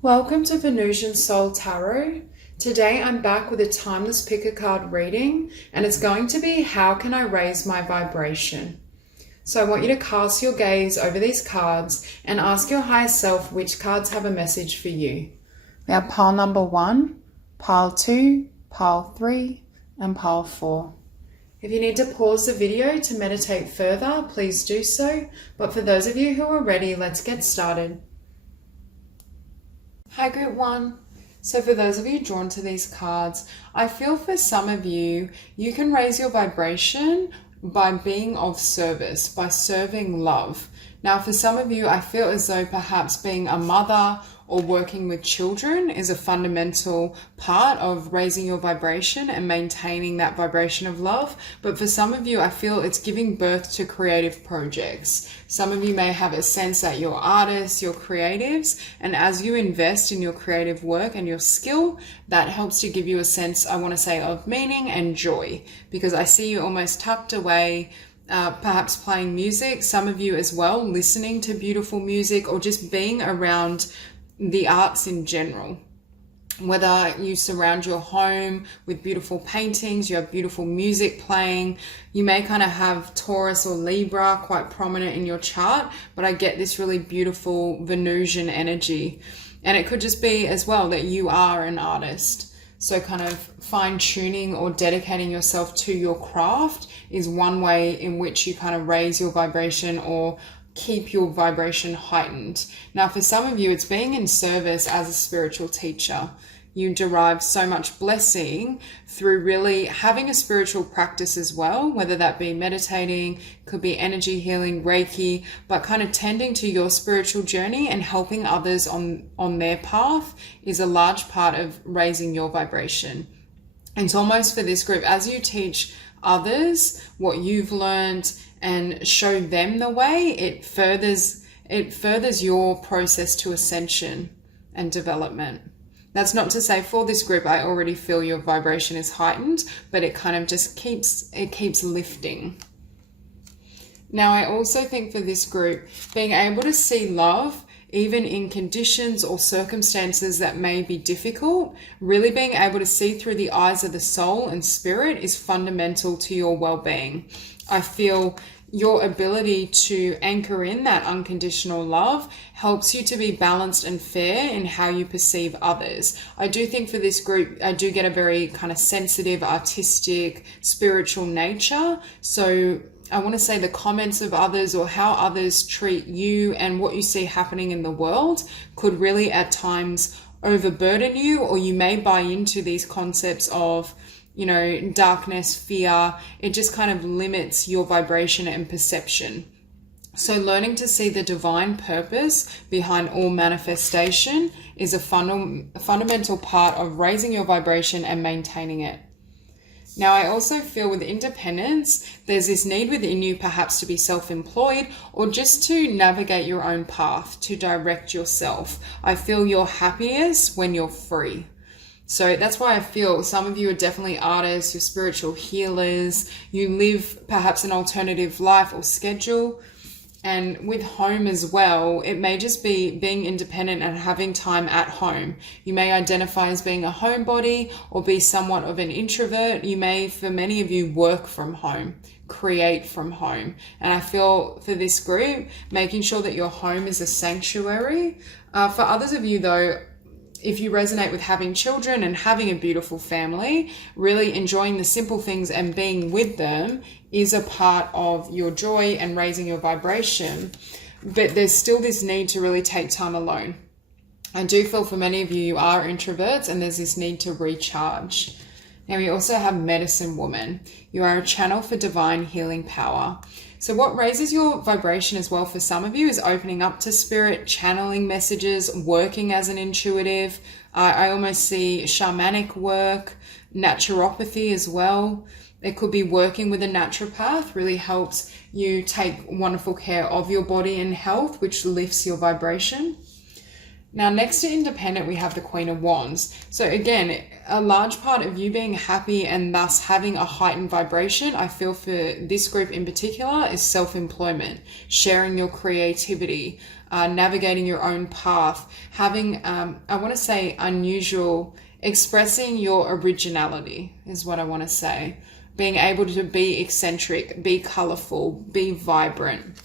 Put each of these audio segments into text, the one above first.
Welcome to Venusian Soul Tarot. Today I'm back with a timeless pick a card reading, and it's going to be how can I raise my vibration? So I want you to cast your gaze over these cards and ask your higher self which cards have a message for you. We have pile number 1, pile 2, pile 3, and pile 4. If you need to pause the video to meditate further, please do so. But for those of you who are ready, let's get started. Hi Group 1. So for those of you drawn to these cards, I feel for some of you, you can raise your vibration by being of service, by serving love. Now for some of you, I feel as though perhaps being a mother or working with children is a fundamental part of raising your vibration and maintaining that vibration of love. But for some of you, I feel it's giving birth to creative projects. Some of you may have a sense that you're artists, you're creatives, and as you invest in your creative work and your skill, that helps to give you a sense, I want to say, of meaning and joy, because I see you almost tucked away, perhaps playing music, some of you as well, listening to beautiful music or just being around the arts in general. Whether you surround your home with beautiful paintings, you have beautiful music playing, you may kind of have Taurus or Libra quite prominent in your chart, but I get this really beautiful Venusian energy. And it could just be as well that you are an artist. So kind of fine-tuning or dedicating yourself to your craft is one way in which you kind of raise your vibration or keep your vibration heightened. Now, for some of you, it's being in service as a spiritual teacher. You derive so much blessing through really having a spiritual practice as well, whether that be meditating, could be energy healing, Reiki, but kind of tending to your spiritual journey and helping others on their path is a large part of raising your vibration. And it's almost for this group, as you teach others what you've learned and show them the way, it furthers your process to ascension and development. That's not to say for this group, I already feel your vibration is heightened, but it kind of just keeps lifting. Now, I also think for this group, being able to see love even in conditions or circumstances that may be difficult, really being able to see through the eyes of the soul and spirit is fundamental to your well-being. I feel your ability to anchor in that unconditional love helps you to be balanced and fair in how you perceive others. I do think for this group, I do get a very kind of sensitive, artistic, spiritual nature. So I want to say the comments of others or how others treat you and what you see happening in the world could really at times overburden you, or you may buy into these concepts of, you know, darkness, fear. It just kind of limits your vibration and perception. So learning to see the divine purpose behind all manifestation is a fundamental part of raising your vibration and maintaining it. Now, I also feel with independence, there's this need within you perhaps to be self-employed or just to navigate your own path, to direct yourself. I feel you're happiest when you're free. So that's why I feel some of you are definitely artists, you're spiritual healers, you live perhaps an alternative life or schedule. And with home as well, it may just be being independent and having time at home. You may identify as being a homebody or be somewhat of an introvert. You may, for many of you, work from home, create from home. And I feel for this group, making sure that your home is a sanctuary. For others of you though, if you resonate with having children and having a beautiful family, really enjoying the simple things and being with them is a part of your joy and raising your vibration. But there's still this need to really take time alone. I do feel for many of you, you are introverts and there's this need to recharge. Now we also have Medicine Woman. You are a channel for divine healing power. So what raises your vibration as well for some of you is opening up to spirit, channeling messages, working as an intuitive. I almost see shamanic work, naturopathy as well. It could be working with a naturopath, really helps you take wonderful care of your body and health, which lifts your vibration. Now, next to independent, we have the Queen of Wands. So again, a large part of you being happy and thus having a heightened vibration, I feel for this group in particular, is self-employment, sharing your creativity, navigating your own path, having, I want to say unusual, expressing your originality is what I want to say. Being able to be eccentric, be colorful, be vibrant.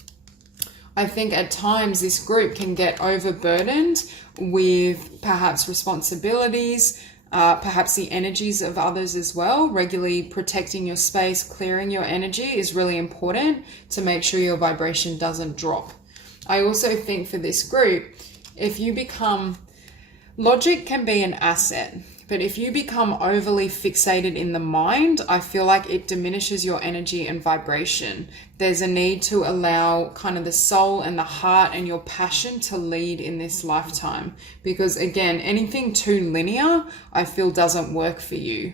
I think at times this group can get overburdened with perhaps responsibilities, perhaps the energies of others as well. Regularly protecting your space, clearing your energy is really important to make sure your vibration doesn't drop. I also think for this group, if you become, logic can be an asset, but if you become overly fixated in the mind, I feel like it diminishes your energy and vibration. There's a need to allow kind of the soul and the heart and your passion to lead in this lifetime. Because again, anything too linear, I feel doesn't work for you.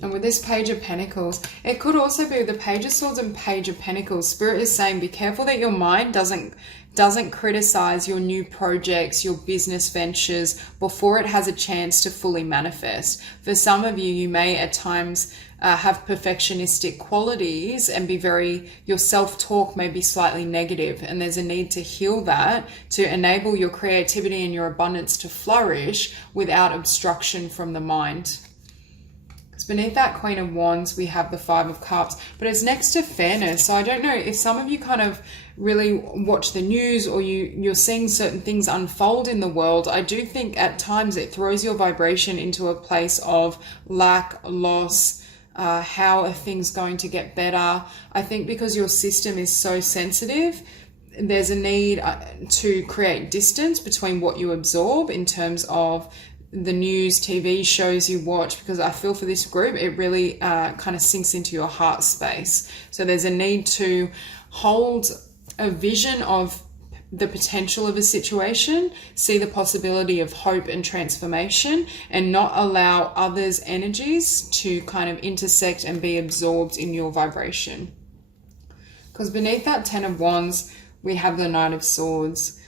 And with this Page of Pentacles, it could also be the Page of Swords and Page of Pentacles. Spirit is saying, be careful that your mind doesn't criticize your new projects, your business ventures before it has a chance to fully manifest. For some of you, you may at times have perfectionistic qualities and your self-talk may be slightly negative, and there's a need to heal that to enable your creativity and your abundance to flourish without obstruction from the mind. Because beneath that Queen of Wands, we have the Five of Cups, but it's next to fairness. So I don't know if some of you kind of really watch the news or you're seeing certain things unfold in the world. I do think at times it throws your vibration into a place of lack, loss. How are things going to get better? I think because your system is so sensitive, there's a need to create distance between what you absorb in terms of the news, TV shows you watch, because I feel for this group, it really kind of sinks into your heart space. So there's a need to hold a vision of the potential of a situation, see the possibility of hope and transformation, and not allow others' energies to kind of intersect and be absorbed in your vibration. Because beneath that Ten of Wands, we have the Knight of Swords.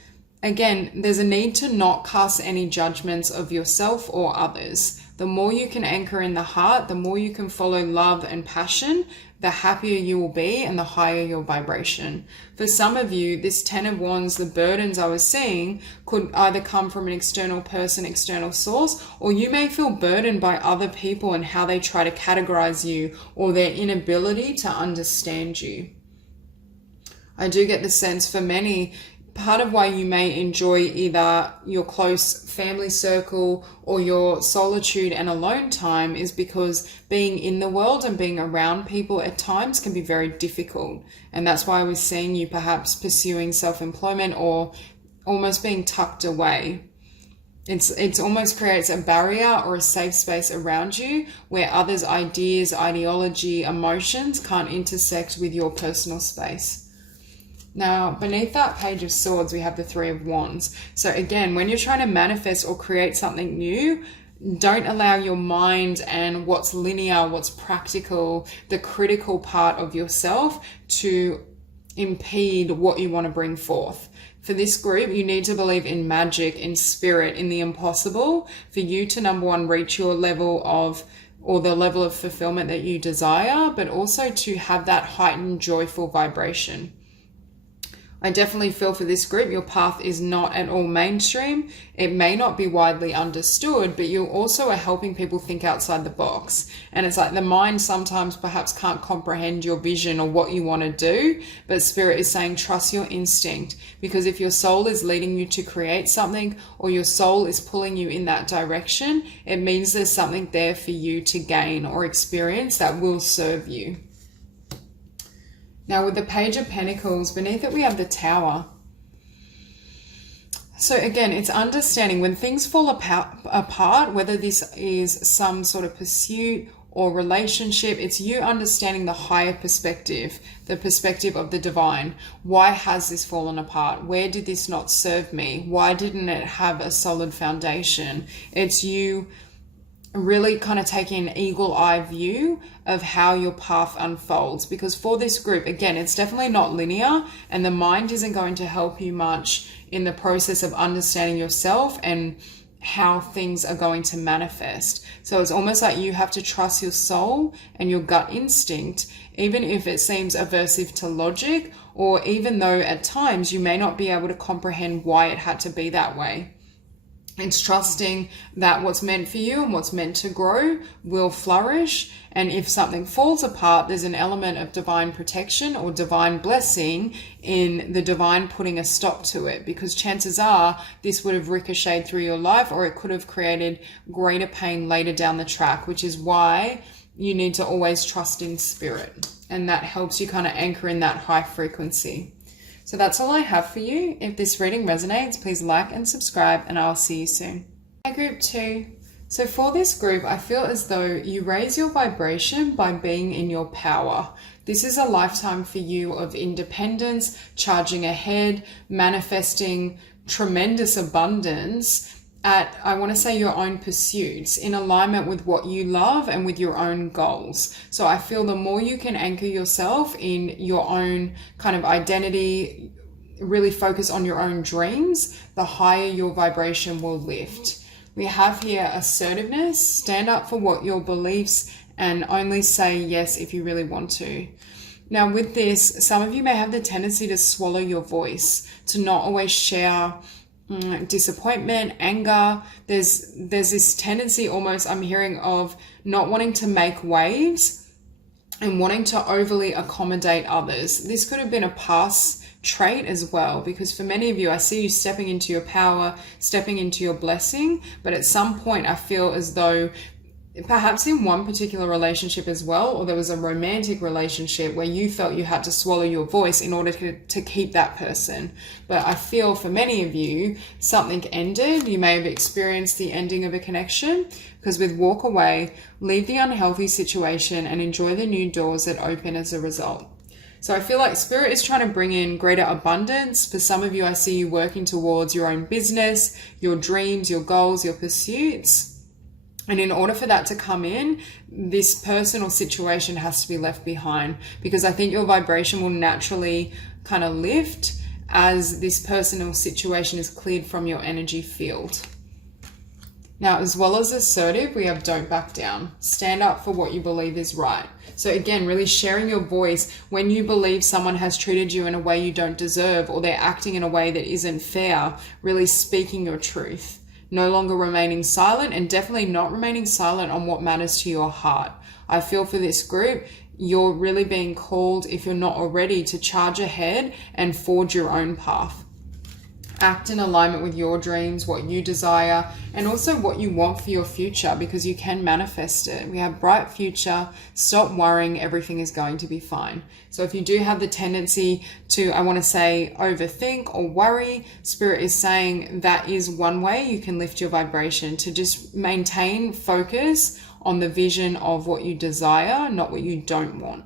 Again, there's a need to not cast any judgments of yourself or others. The more you can anchor in the heart, the more you can follow love and passion, the happier you will be and the higher your vibration. For some of you, this Ten of Wands, the burdens I was seeing could either come from an external person, external source, or you may feel burdened by other people and how they try to categorize you or their inability to understand you. I do get the sense for many, part of why you may enjoy either your close family circle or your solitude and alone time is because being in the world and being around people at times can be very difficult. And that's why I was seeing you perhaps pursuing self-employment or almost being tucked away. It's almost creates a barrier or a safe space around you where others' ideas, ideology, emotions can't intersect with your personal space. Now, beneath that Page of Swords, we have the Three of Wands. So again, when you're trying to manifest or create something new, don't allow your mind and what's linear, what's practical, the critical part of yourself to impede what you want to bring forth. For this group, you need to believe in magic, in spirit, in the impossible, for you to, number one, reach your level of, or the level of fulfillment that you desire, but also to have that heightened, joyful vibration. I definitely feel for this group, your path is not at all mainstream. It may not be widely understood, but you also are helping people think outside the box. And it's like the mind sometimes perhaps can't comprehend your vision or what you want to do, but Spirit is saying trust your instinct, because if your soul is leading you to create something or your soul is pulling you in that direction, it means there's something there for you to gain or experience that will serve you. Now with the Page of Pentacles, beneath it we have the Tower. So again, it's understanding when things fall apart, whether this is some sort of pursuit or relationship, it's you understanding the higher perspective, the perspective of the divine. Why has this fallen apart? Where did this not serve me? Why didn't it have a solid foundation? It's you really kind of taking an eagle eye view of how your path unfolds, because for this group, again, it's definitely not linear, and the mind isn't going to help you much in the process of understanding yourself and how things are going to manifest. So it's almost like you have to trust your soul and your gut instinct, even if it seems aversive to logic or even though at times you may not be able to comprehend why it had to be that way. It's trusting that what's meant for you and what's meant to grow will flourish. And if something falls apart, there's an element of divine protection or divine blessing in the divine putting a stop to it, because chances are this would have ricocheted through your life, or it could have created greater pain later down the track, which is why you need to always trust in spirit. And that helps you kind of anchor in that high frequency. So that's all I have for you. If this reading resonates, please like and subscribe, and I'll see you soon. Group 2. So for this group, I feel as though you raise your vibration by being in your power. This is a lifetime for you of independence, charging ahead, manifesting tremendous abundance at, I want to say, your own pursuits, in alignment with what you love and with your own goals. So I feel the more you can anchor yourself in your own kind of identity, really focus on your own dreams, the higher your vibration will lift. We have here assertiveness, stand up for what your beliefs, and only say yes if you really want to. Now with this, some of you may have the tendency to swallow your voice, to not always share disappointment, anger. There's this tendency, almost I'm hearing, of not wanting to make waves and wanting to overly accommodate others. This could have been a past trait as well, because for many of you, I see you stepping into your power, stepping into your blessing, but at some point I feel as though perhaps in one particular relationship as well, or there was a romantic relationship where you felt you had to swallow your voice in order to keep that person. But I feel for many of you, something ended. You may have experienced the ending of a connection, because with walk away, leave the unhealthy situation and enjoy the new doors that open as a result. So I feel like Spirit is trying to bring in greater abundance. For some of you, I see you working towards your own business, your dreams, your goals, your pursuits. And in order for that to come in, this person or situation has to be left behind, because I think your vibration will naturally kind of lift as this person or situation is cleared from your energy field. Now, as well as assertive, we have don't back down. Stand up for what you believe is right. So again, really sharing your voice when you believe someone has treated you in a way you don't deserve, or they're acting in a way that isn't fair, really speaking your truth. No longer remaining silent, and definitely not remaining silent on what matters to your heart. I feel for this group, you're really being called, if you're not already, to charge ahead and forge your own path. Act in alignment with your dreams, what you desire, and also what you want for your future, because you can manifest it. We have bright future. Stop worrying. Everything is going to be fine. So if you do have the tendency to, I want to say, overthink or worry, Spirit is saying that is one way you can lift your vibration, to just maintain focus on the vision of what you desire, not what you don't want.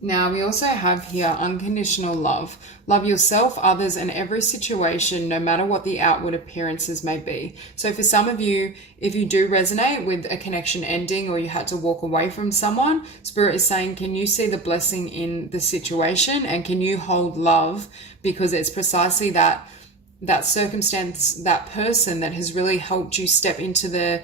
Now, we also have here unconditional love. Love yourself, others, and every situation, no matter what the outward appearances may be. So for some of you, if you do resonate with a connection ending, or you had to walk away from someone, Spirit is saying, can you see the blessing in the situation, and can you hold love? Because it's precisely that circumstance, that person that has really helped you step into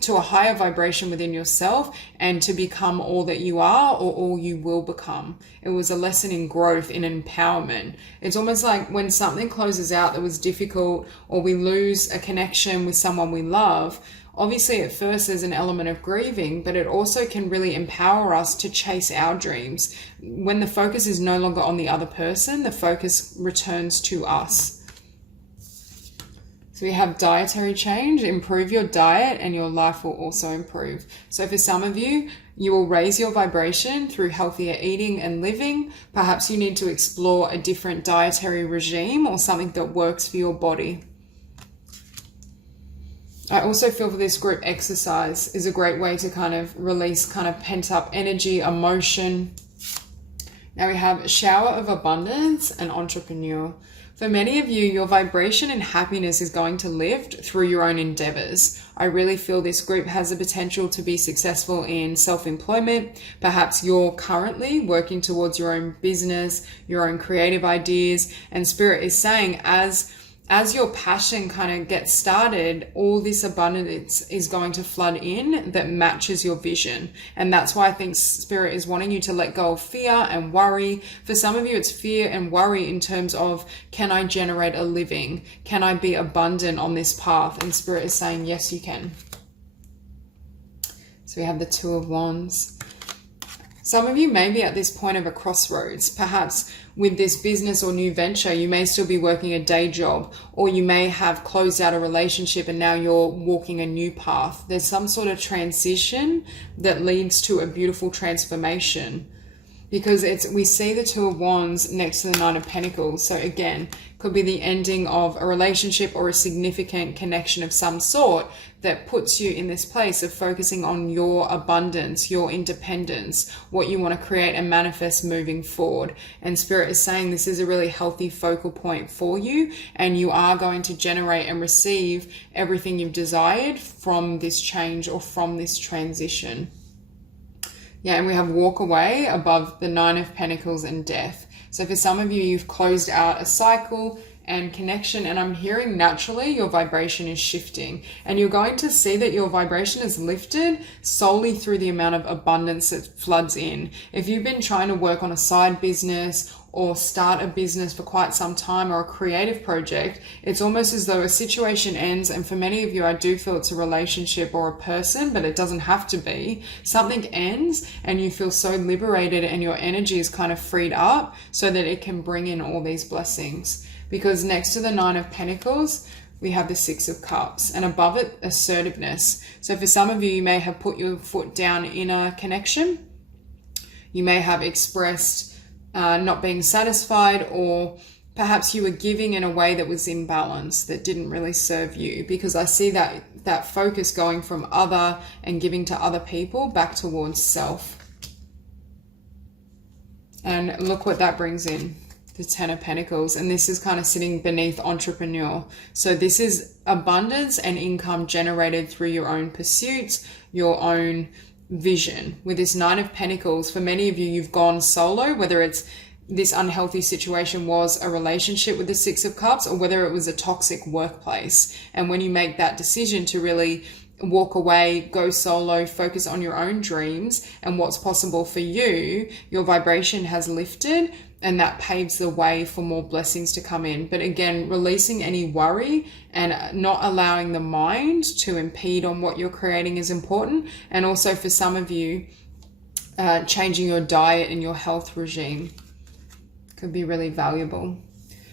to a higher vibration within yourself, and to become all that you are, or all you will become. It was a lesson in growth, in empowerment. It's almost like when something closes out that was difficult, or we lose a connection with someone we love, obviously at first there's an element of grieving, but it also can really empower us to chase our dreams. When the focus is no longer on the other person, the focus returns to us. So we have dietary change. Improve your diet and your life will also improve. So for some of you, you will raise your vibration through healthier eating and living. Perhaps you need to explore a different dietary regime, or something that works for your body. I also feel for this group, exercise is a great way to kind of release kind of pent up energy, emotion. Now we have shower of abundance and entrepreneur. For many of you, your vibration and happiness is going to lift through your own endeavors. I really feel this group has the potential to be successful in self-employment. Perhaps you're currently working towards your own business, your own creative ideas, and Spirit is saying, as as your passion kind of gets started, all this abundance is going to flood in that matches your vision. And that's why I think Spirit is wanting you to let go of fear and worry. For some of you, it's fear and worry in terms of, can I generate a living? Can I be abundant on this path? And Spirit is saying, yes, you can. So we have the Two of Wands. Some of you may be at this point of a crossroads. Perhaps with this business or new venture, you may still be working a day job, or you may have closed out a relationship and now you're walking a new path. There's some sort of transition that leads to a beautiful transformation, because we see the Two of Wands next to the Nine of Pentacles. So again, could be the ending of a relationship or a significant connection of some sort that puts you in this place of focusing on your abundance, your independence, what you want to create and manifest moving forward. And Spirit is saying this is a really healthy focal point for you, and you are going to generate and receive everything you've desired from this change or from this transition. Yeah, and we have walk away above the Nine of Pentacles and death. So for some of you, you've closed out a cycle and connection, and I'm hearing naturally your vibration is shifting, and you're going to see that your vibration is lifted solely through the amount of abundance that floods in. If you've been trying to work on a side business or start a business for quite some time, or a creative project, it's almost as though a situation ends. And for many of you, I do feel it's a relationship or a person, but it doesn't have to be. Something ends and you feel so liberated, and your energy is kind of freed up so that it can bring in all these blessings. Because next to the Nine of Pentacles, we have the Six of Cups, and above it, assertiveness. So for some of you, you may have put your foot down in a connection. You may have expressed not being satisfied, or perhaps you were giving in a way that was imbalanced, that didn't really serve you. Because I see that focus going from other and giving to other people back towards self. And look what that brings in. The Ten of Pentacles, and this is kind of sitting beneath entrepreneur. So this is abundance and income generated through your own pursuits, your own vision. With this Nine of Pentacles, for many of you, you've gone solo, whether it's this unhealthy situation was a relationship with the Six of Cups, or whether it was a toxic workplace. And when you make that decision to really walk away, go solo, focus on your own dreams and what's possible for you, your vibration has lifted, and that paves the way for more blessings to come in. But again, releasing any worry and not allowing the mind to impede on what you're creating is important. And also for some of you, changing your diet and your health regime could be really valuable.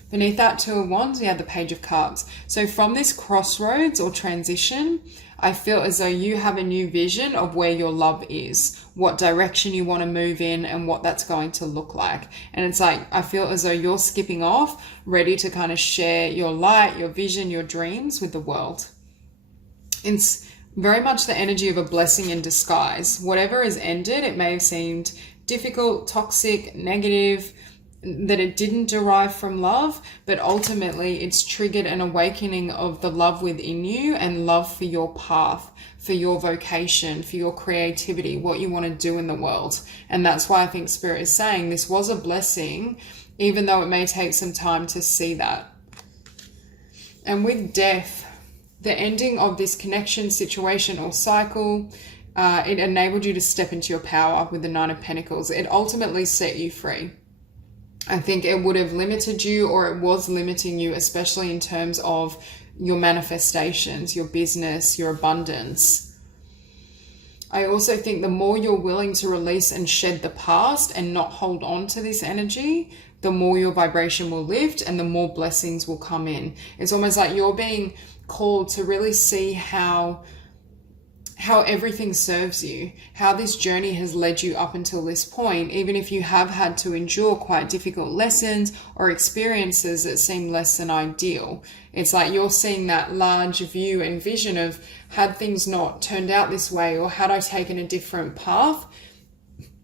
Beneath that Two of Wands, we have the Page of Cups. So from this crossroads or transition, I feel as though you have a new vision of where your love is, what direction you want to move in, and what that's going to look like. And it's like, I feel as though you're skipping off, ready to kind of share your light, your vision, your dreams with the world. It's very much the energy of a blessing in disguise. Whatever has ended, it may have seemed difficult, toxic, negative, that it didn't derive from love, but ultimately it's triggered an awakening of the love within you and love for your path, for your vocation, for your creativity, what you want to do in the world. And that's why I think Spirit is saying this was a blessing, even though it may take some time to see that. And with death, the ending of this connection, situation, or cycle, it enabled you to step into your power with the Nine of Pentacles. It ultimately set you free. I think it would have limited you, or it was limiting you, especially in terms of your manifestations, your business, your abundance. I also think the more you're willing to release and shed the past and not hold on to this energy, the more your vibration will lift and the more blessings will come in. It's almost like you're being called to really see how everything serves you, how this journey has led you up until this point, even if you have had to endure quite difficult lessons or experiences that seem less than ideal. It's like you're seeing that large view and vision of, had things not turned out this way, or had I taken a different path,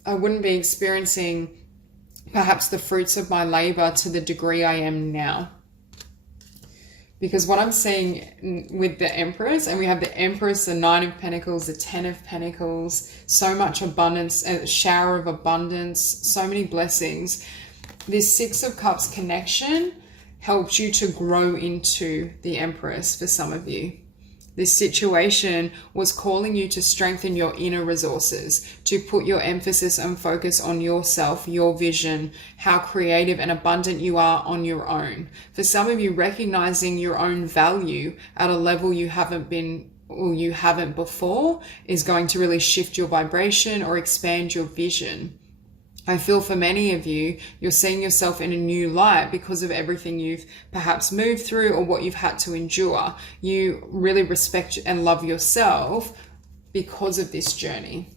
I wouldn't be experiencing perhaps the fruits of my labor to the degree I am now. Because what I'm seeing with the Empress, and we have the Empress, the Nine of Pentacles, the Ten of Pentacles, so much abundance, a shower of abundance, so many blessings. This Six of Cups connection helped you to grow into the Empress for some of you. This situation was calling you to strengthen your inner resources, to put your emphasis and focus on yourself, your vision, how creative and abundant you are on your own. For some of you, recognizing your own value at a level you haven't been or you haven't before is going to really shift your vibration or expand your vision. I feel for many of you, you're seeing yourself in a new light because of everything you've perhaps moved through or what you've had to endure. You really respect and love yourself because of this journey.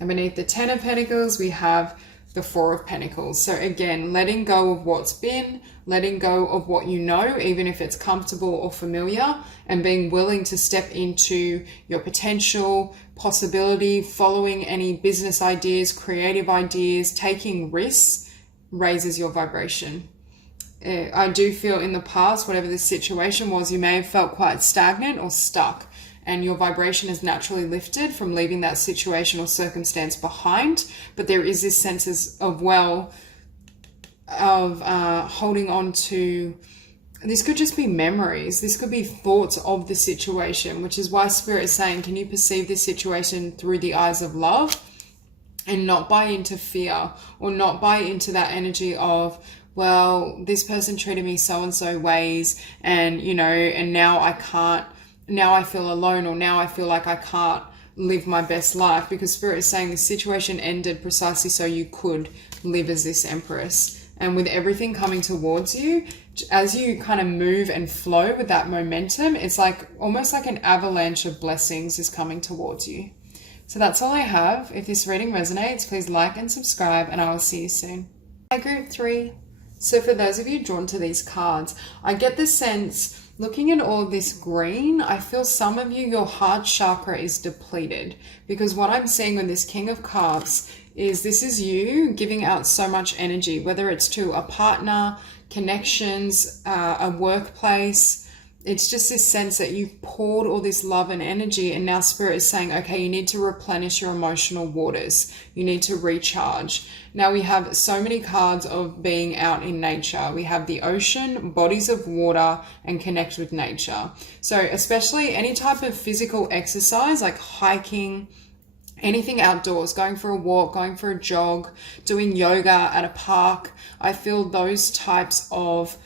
And beneath the Ten of Pentacles, we have the Four of Pentacles. So again, letting go of what's been, letting go of what you know, even if it's comfortable or familiar, and being willing to step into your potential, possibility, following any business ideas, creative ideas, taking risks raises your vibration. I do feel in the past, whatever the situation was, you may have felt quite stagnant or stuck, and your vibration is naturally lifted from leaving that situation or circumstance behind. But there is this sense of holding on to, this could just be memories. This could be thoughts of the situation, which is why Spirit is saying, can you perceive this situation through the eyes of love and not buy into fear, or not buy into that energy of, well, this person treated me so-and-so ways, and, you know, and now I feel alone, or now I feel like I can't live my best life, because Spirit is saying the situation ended precisely so you could live as this Empress. And with everything coming towards you, as you kind of move and flow with that momentum, it's like almost like an avalanche of blessings is coming towards you. So that's all I have. If this reading resonates, please like and subscribe, and I will see you soon. Hi, Group 3. So for those of you drawn to these cards, I get the sense, looking at all this green, I feel some of you, your heart chakra is depleted, because what I'm seeing with this King of Cups is this is you giving out so much energy, whether it's to a partner, connections, a workplace. It's just this sense that you've poured all this love and energy, and now Spirit is saying, okay, you need to replenish your emotional waters. You need to recharge. Now we have so many cards of being out in nature. We have the ocean, bodies of water, and connect with nature. So especially any type of physical exercise like hiking, anything outdoors, going for a walk, going for a jog, doing yoga at a park. I feel those types of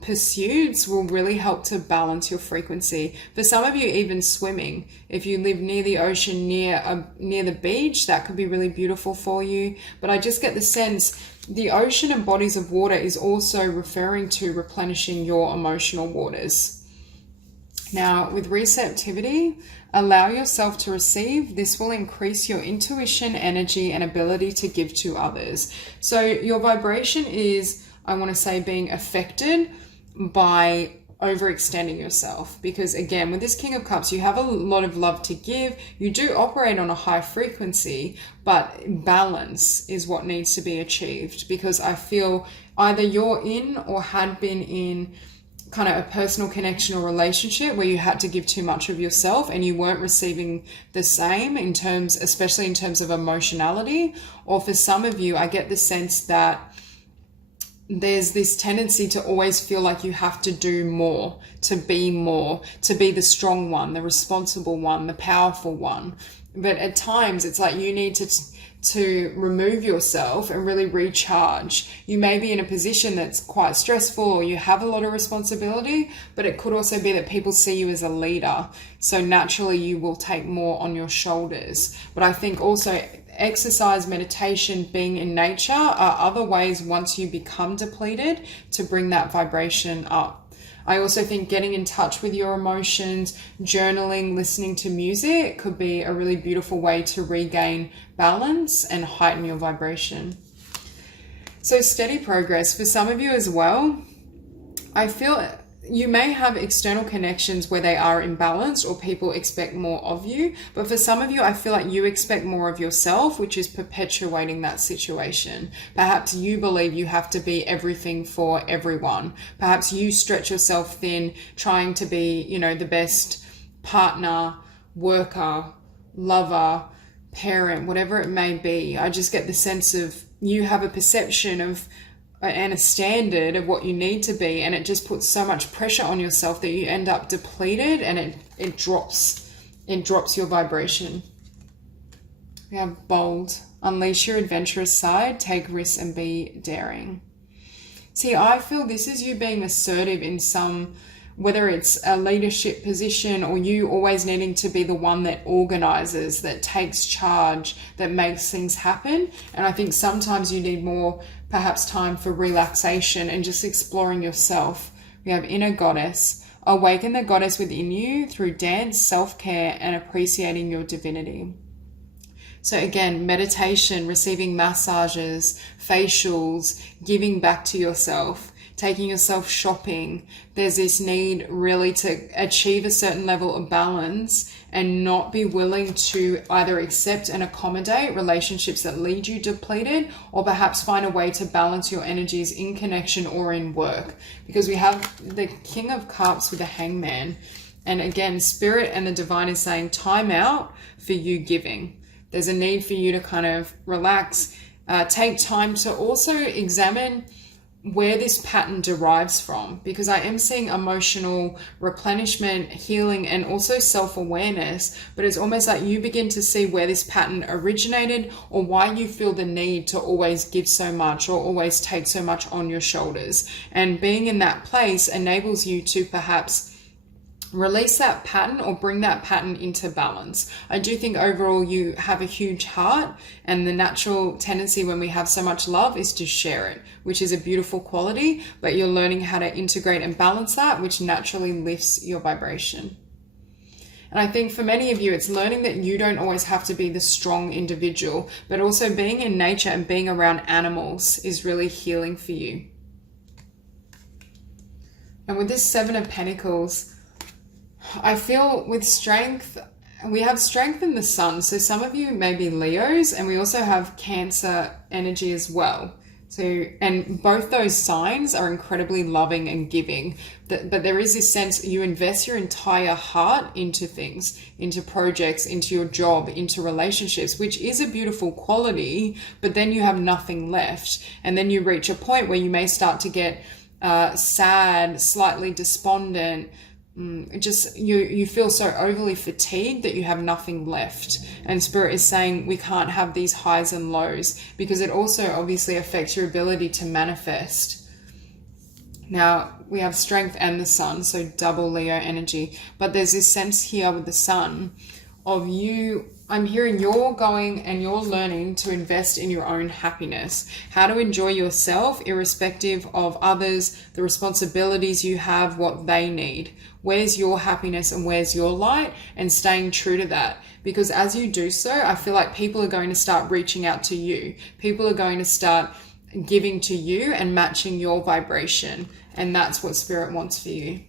pursuits will really help to balance your frequency. For some of you, even swimming. If you live near the ocean, near the beach, that could be really beautiful for you. But I just get the sense the ocean and bodies of water is also referring to replenishing your emotional waters. Now, with receptivity, allow yourself to receive. This will increase your intuition, energy, and ability to give to others. So your vibration is, I want to say, being affected by overextending yourself, because again, with this King of Cups, you have a lot of love to give. You do operate on a high frequency, but balance is what needs to be achieved, because I feel either you're in or had been in kind of a personal connection or relationship where you had to give too much of yourself and you weren't receiving the same in terms, especially in terms of emotionality. Or for some of you, I get the sense that there's this tendency to always feel like you have to do more, to be the strong one, the responsible one, the powerful one. But at times it's like you need to remove yourself and really recharge. You may be in a position that's quite stressful, or you have a lot of responsibility, but it could also be that people see you as a leader. So naturally you will take more on your shoulders. But I think also exercise, meditation, being in nature are other ways, once you become depleted, to bring that vibration up. I also think getting in touch with your emotions, journaling, listening to music could be a really beautiful way to regain balance and heighten your vibration. So steady progress for some of you as well. I feel you may have external connections where they are imbalanced, or people expect more of you. But for some of you, I feel like you expect more of yourself, which is perpetuating that situation. Perhaps you believe you have to be everything for everyone. Perhaps you stretch yourself thin, trying to be, the best partner, worker, lover, parent, whatever it may be. I just get the sense of you have a perception of and a standard of what you need to be, and it just puts so much pressure on yourself that you end up depleted, and it drops your vibration. We have bold. Unleash your adventurous side, take risks and be daring. See, I feel this is you being assertive in some, whether it's a leadership position or you always needing to be the one that organizes, that takes charge, that makes things happen. And I think sometimes you need more, perhaps, time for relaxation and just exploring yourself. We have inner goddess. Awaken the goddess within you through dance, self-care, and appreciating your divinity. So again, meditation, receiving massages, facials, giving back to yourself, taking yourself shopping. There's this need really to achieve a certain level of balance and not be willing to either accept and accommodate relationships that lead you depleted, or perhaps find a way to balance your energies in connection or in work. Because we have the King of Cups with the Hangman. And again, Spirit and the Divine is saying time out for you giving. There's a need for you to kind of relax, take time to also examine where this pattern derives from, because I am seeing emotional replenishment, healing, and also self-awareness, but it's almost like you begin to see where this pattern originated, or why you feel the need to always give so much or always take so much on your shoulders. And being in that place enables you to perhaps release that pattern or bring that pattern into balance. I do think overall you have a huge heart, and the natural tendency when we have so much love is to share it, which is a beautiful quality, but you're learning how to integrate and balance that, which naturally lifts your vibration. And I think for many of you, it's learning that you don't always have to be the strong individual, but also being in nature and being around animals is really healing for you. And with this Seven of Pentacles, I feel with strength, we have strength in the sun. So some of you may be Leos, and we also have Cancer energy as well. So, and both those signs are incredibly loving and giving. But there is this sense you invest your entire heart into things, into projects, into your job, into relationships, which is a beautiful quality, but then you have nothing left. And then you reach a point where you may start to get sad, slightly despondent, just you feel so overly fatigued that you have nothing left. And Spirit is saying we can't have these highs and lows, because it also obviously affects your ability to manifest. Now we have strength and the sun, so double Leo energy, but there's this sense here with the sun of you. I'm hearing you're going and you're learning to invest in your own happiness, how to enjoy yourself irrespective of others, the responsibilities you have, what they need. Where's your happiness and where's your light, and staying true to that. Because as you do so, I feel like people are going to start reaching out to you. People are going to start giving to you and matching your vibration. And that's what Spirit wants for you.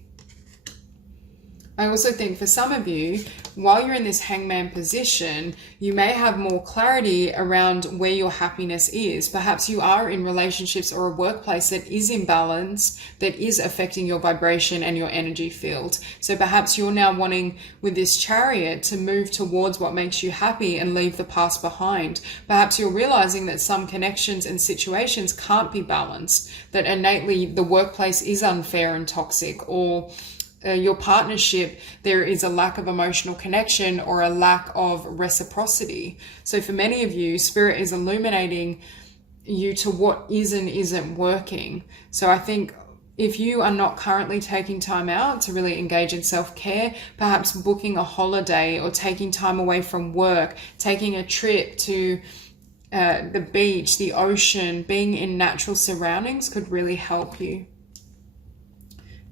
I also think for some of you, while you're in this hangman position, you may have more clarity around where your happiness is. Perhaps you are in relationships or a workplace that is imbalanced, that is affecting your vibration and your energy field. So perhaps you're now wanting, with this Chariot, to move towards what makes you happy and leave the past behind. Perhaps you're realizing that some connections and situations can't be balanced, that innately the workplace is unfair and toxic, or your partnership, there is a lack of emotional connection or a lack of reciprocity. So for many of you, Spirit is illuminating you to what is and isn't working. So I think if you are not currently taking time out to really engage in self-care, perhaps booking a holiday or taking time away from work, taking a trip to the beach, the ocean, being in natural surroundings could really help you.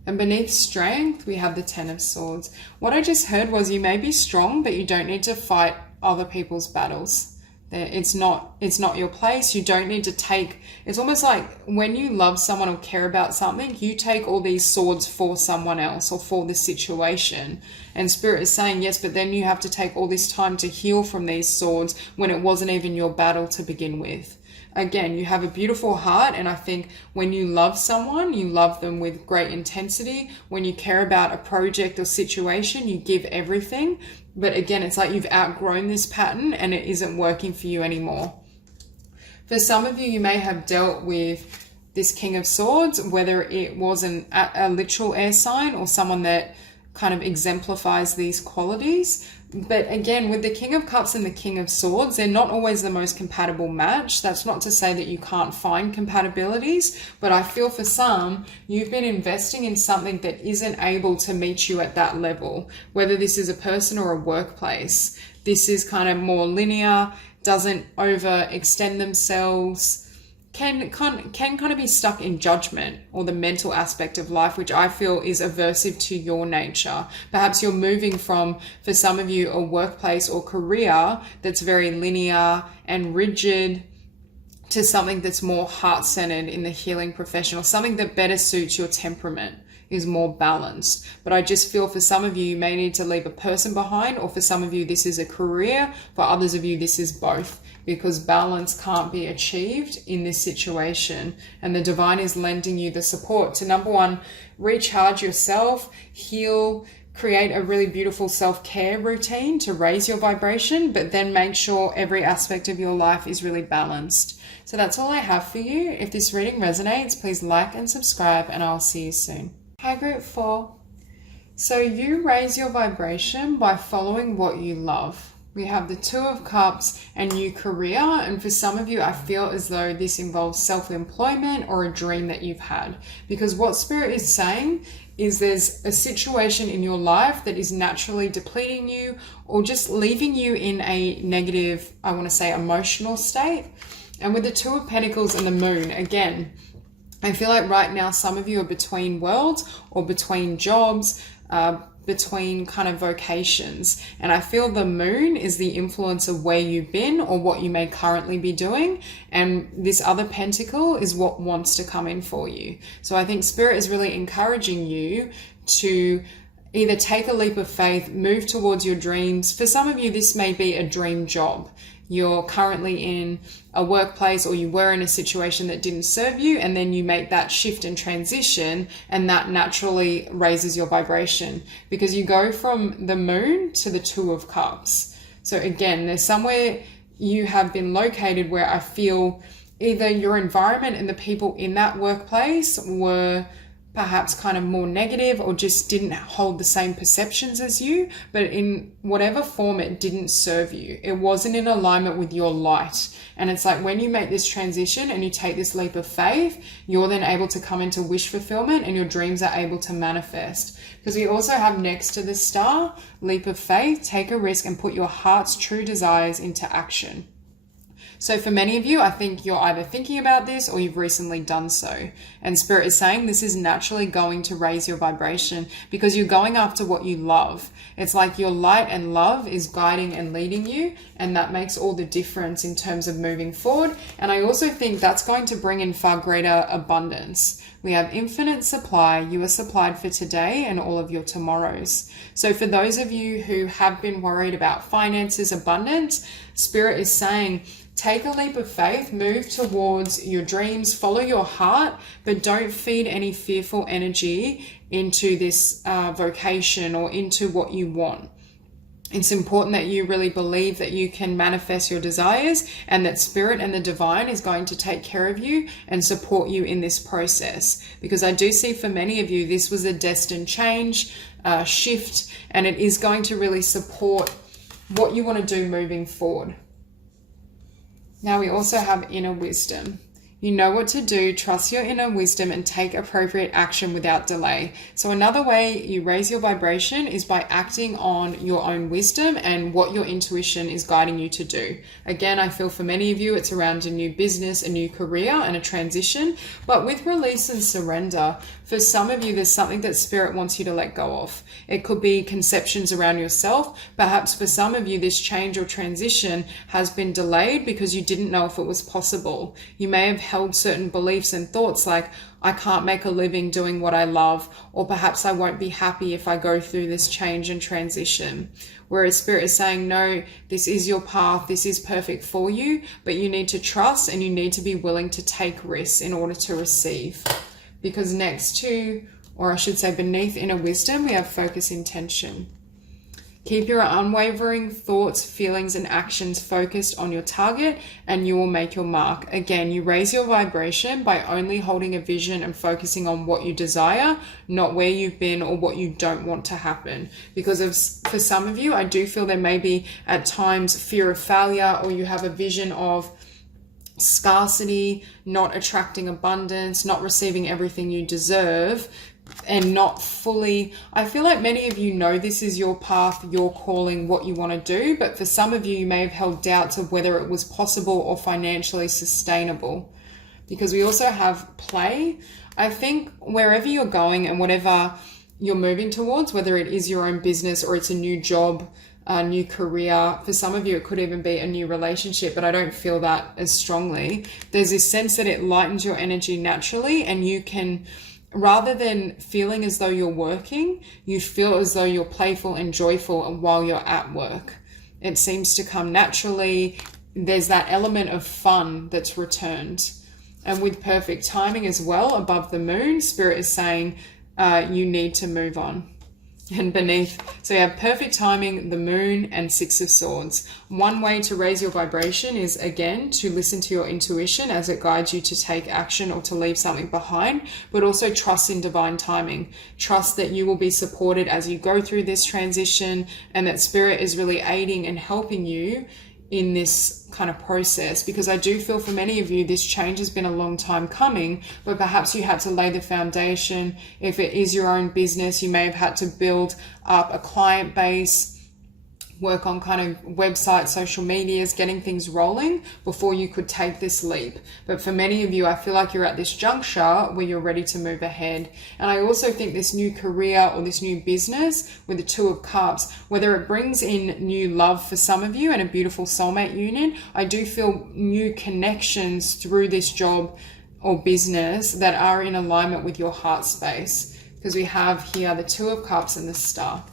And beneath strength, we have the Ten of Swords. What I just heard was you may be strong, but you don't need to fight other people's battles. It's not your place. You don't need to take, it's almost like when you love someone or care about something, you take all these swords for someone else or for the situation. And Spirit is saying, yes, but then you have to take all this time to heal from these swords when it wasn't even your battle to begin with. Again, you have a beautiful heart, and I think when you love someone, you love them with great intensity. When you care about a project or situation, you give everything. But again, it's like you've outgrown this pattern and it isn't working for you anymore. For some of you, you may have dealt with this King of Swords, whether it was a literal air sign or someone that kind of exemplifies these qualities. But again, with the King of Cups and the King of Swords, they're not always the most compatible match. That's not to say that you can't find compatibilities, but I feel for some, you've been investing in something that isn't able to meet you at that level, whether this is a person or a workplace. This is kind of more linear, doesn't overextend themselves, can kind of be stuck in judgment or the mental aspect of life, which I feel is aversive to your nature. Perhaps you're moving from, for some of you, a workplace or career that's very linear and rigid to something that's more heart-centered in the healing profession, or something that better suits your temperament, is more balanced. But I just feel for some of you, you may need to leave a person behind, or for some of you, this is a career. For others of you, this is both, because balance can't be achieved in this situation. And the divine is lending you the support to, number one, recharge yourself, heal, create a really beautiful self-care routine to raise your vibration, but then make sure every aspect of your life is really balanced. So that's all I have for you. If this reading resonates, please like and subscribe, and I'll see you soon. Hi, Group 4. So you raise your vibration by following what you love. We have the Two of Cups and new career. And for some of you, I feel as though this involves self-employment or a dream that you've had. Because what Spirit is saying is there's a situation in your life that is naturally depleting you or just leaving you in a negative, I want to say, emotional state. And with the Two of Pentacles and the Moon, again, I feel like right now some of you are between worlds or between jobs, between kind of vocations. And I feel the Moon is the influence of where you've been or what you may currently be doing. And this other pentacle is what wants to come in for you. So I think Spirit is really encouraging you to either take a leap of faith, move towards your dreams. For some of you, this may be a dream job. You're currently in a workplace, or you were in a situation that didn't serve you, and then you make that shift and transition, and that naturally raises your vibration because you go from the Moon to the Two of Cups. So again, there's somewhere you have been located where I feel either your environment and the people in that workplace were perhaps kind of more negative or just didn't hold the same perceptions as you, but in whatever form it didn't serve you. It wasn't in alignment with your light. And it's like when you make this transition and you take this leap of faith, you're then able to come into wish fulfillment and your dreams are able to manifest. Because we also have next to the star, leap of faith, take a risk and put your heart's true desires into action. So for many of you, I think you're either thinking about this or you've recently done so. And Spirit is saying this is naturally going to raise your vibration because you're going after what you love. It's like your light and love is guiding and leading you, and that makes all the difference in terms of moving forward. And I also think that's going to bring in far greater abundance. We have infinite supply. You are supplied for today and all of your tomorrows. So for those of you who have been worried about finances, abundance, Spirit is saying, take a leap of faith, move towards your dreams, follow your heart, but don't feed any fearful energy into this vocation or into what you want. It's important that you really believe that you can manifest your desires and that Spirit and the divine is going to take care of you and support you in this process. Because I do see for many of you, this was a destined change, shift, and it is going to really support what you want to do moving forward. Now we also have inner wisdom. You know what to do, trust your inner wisdom and take appropriate action without delay. So another way you raise your vibration is by acting on your own wisdom and what your intuition is guiding you to do. Again, I feel for many of you, it's around a new business, a new career and a transition. But with release and surrender, for some of you, there's something that Spirit wants you to let go of. It could be conceptions around yourself. Perhaps for some of you, this change or transition has been delayed because you didn't know if it was possible. You may have held certain beliefs and thoughts like, I can't make a living doing what I love, or perhaps I won't be happy if I go through this change and transition. Whereas Spirit is saying, no, this is your path, this is perfect for you, but you need to trust and you need to be willing to take risks in order to receive. Because next to, or I should say beneath inner wisdom, we have focus intention. Keep your unwavering thoughts, feelings, and actions focused on your target, and you will make your mark. Again, you raise your vibration by only holding a vision and focusing on what you desire, not where you've been or what you don't want to happen. Because for some of you, I do feel there may be at times fear of failure, or you have a vision of scarcity, not attracting abundance, not receiving everything you deserve, and not fully, I feel like many of you know this is your path, your calling, what you want to do, but for some of you, you may have held doubts of whether it was possible or financially sustainable. Because we also have play. I think wherever you're going and whatever you're moving towards, whether it is your own business or it's a new job, a new career, for some of you it could even be a new relationship, but I don't feel that as strongly. There's this sense that it lightens your energy naturally, and you can, rather than feeling as though you're working, you feel as though you're playful and joyful while you're at work. It seems to come naturally. There's that element of fun that's returned. And with perfect timing as well, above the moon, Spirit is saying you need to move on. And beneath, so you have perfect timing, the moon, and Six of Swords. One way to raise your vibration is, again, to listen to your intuition as it guides you to take action or to leave something behind, but also trust in divine timing. Trust that you will be supported as you go through this transition, and that Spirit is really aiding and helping you in this kind of process, because I do feel for many of you this change has been a long time coming, but perhaps you had to lay the foundation. If it is your own business, you may have had to build up a client base, work on kind of websites, social medias, getting things rolling before you could take this leap. But for many of you, I feel like you're at this juncture where you're ready to move ahead. And I also think this new career or this new business with the Two of Cups, whether it brings in new love for some of you and a beautiful soulmate union, I do feel new connections through this job or business that are in alignment with your heart space. Because we have here the Two of Cups and the Star.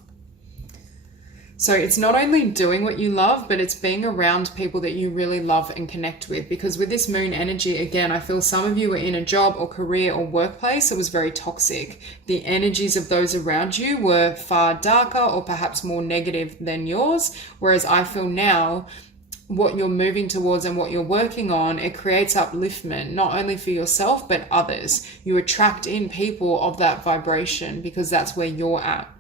So it's not only doing what you love, but it's being around people that you really love and connect with. Because with this moon energy, again, I feel some of you were in a job or career or workplace that was very toxic. The energies of those around you were far darker or perhaps more negative than yours. Whereas I feel now, what you're moving towards and what you're working on, it creates upliftment, not only for yourself, but others. You attract in people of that vibration because that's where you're at.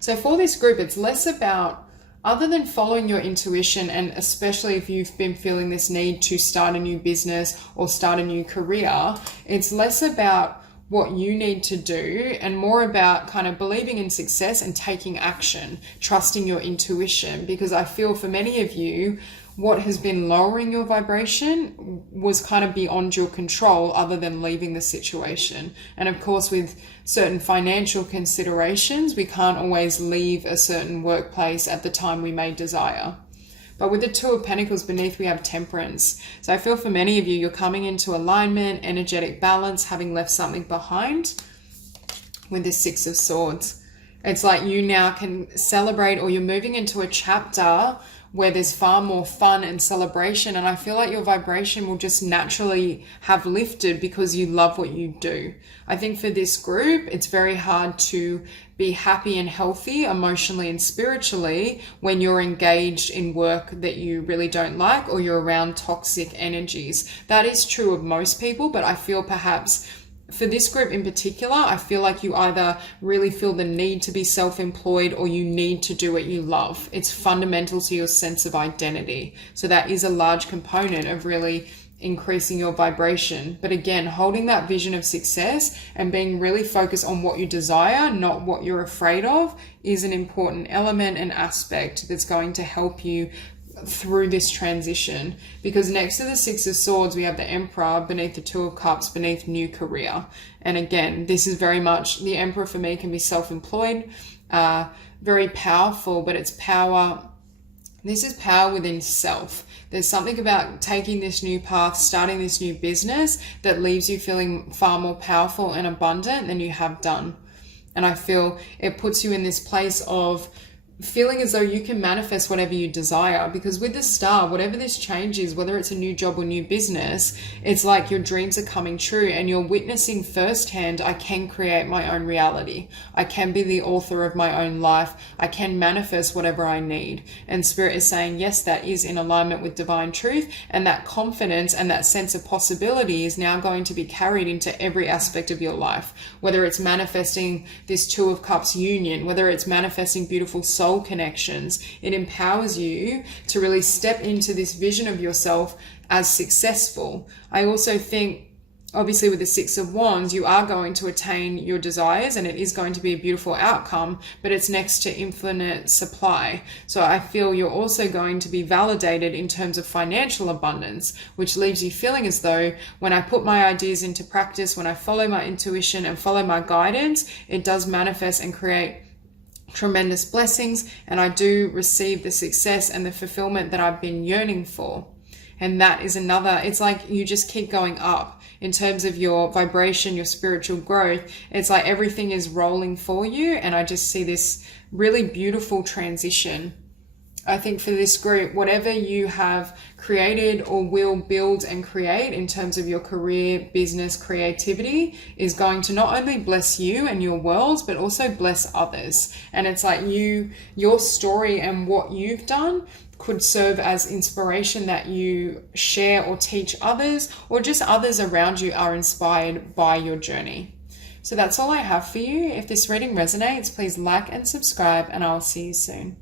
So for this group, it's less about, other than following your intuition, and especially if you've been feeling this need to start a new business or start a new career, it's less about what you need to do and more about kind of believing in success and taking action, trusting your intuition. Because I feel for many of you, what has been lowering your vibration was kind of beyond your control other than leaving the situation. And of course, with certain financial considerations, we can't always leave a certain workplace at the time we may desire. But with the Two of Pentacles beneath, we have Temperance. So I feel for many of you, you're coming into alignment, energetic balance, having left something behind. With the Six of Swords, it's like you now can celebrate, or you're moving into a chapter where there's far more fun and celebration. And I feel like your vibration will just naturally have lifted because you love what you do. I think for this group, it's very hard to be happy and healthy emotionally and spiritually when you're engaged in work that you really don't like, or you're around toxic energies. That is true of most people, but I feel perhaps for this group in particular, I feel like you either really feel the need to be self-employed or you need to do what you love. It's fundamental to your sense of identity. So that is a large component of really increasing your vibration. But again, holding that vision of success and being really focused on what you desire, not what you're afraid of, is an important element and aspect that's going to help you through this transition. Because next to the Six of Swords, we have the Emperor beneath the Two of Cups, beneath new career. And again, this is very much, the Emperor for me can be self-employed, very powerful, but it's power. This is power within self. There's something about taking this new path, starting this new business that leaves you feeling far more powerful and abundant than you have done. And I feel it puts you in this place of feeling as though you can manifest whatever you desire, because with the star, whatever this change is, whether it's a new job or new business, it's like your dreams are coming true and you're witnessing firsthand, I can create my own reality. I can be the author of my own life. I can manifest whatever I need. And Spirit is saying, yes, that is in alignment with divine truth. And that confidence and that sense of possibility is now going to be carried into every aspect of your life, whether it's manifesting this Two of Cups union, whether it's manifesting beautiful soul connections. It empowers you to really step into this vision of yourself as successful. I also think, obviously with the Six of Wands, you are going to attain your desires and it is going to be a beautiful outcome, but it's next to infinite supply. So I feel you're also going to be validated in terms of financial abundance, which leaves you feeling as though when I put my ideas into practice, when I follow my intuition and follow my guidance, it does manifest and create tremendous blessings, and I do receive the success and the fulfillment that I've been yearning for. And that is another, it's like you just keep going up in terms of your vibration, your spiritual growth. It's like everything is rolling for you, and I just see this really beautiful transition. I think for this group, whatever you have created or will build and create in terms of your career, business, creativity is going to not only bless you and your world, but also bless others. And it's like your story and what you've done could serve as inspiration that you share or teach others, or just others around you are inspired by your journey. So that's all I have for you. If this reading resonates, please like and subscribe, and I'll see you soon.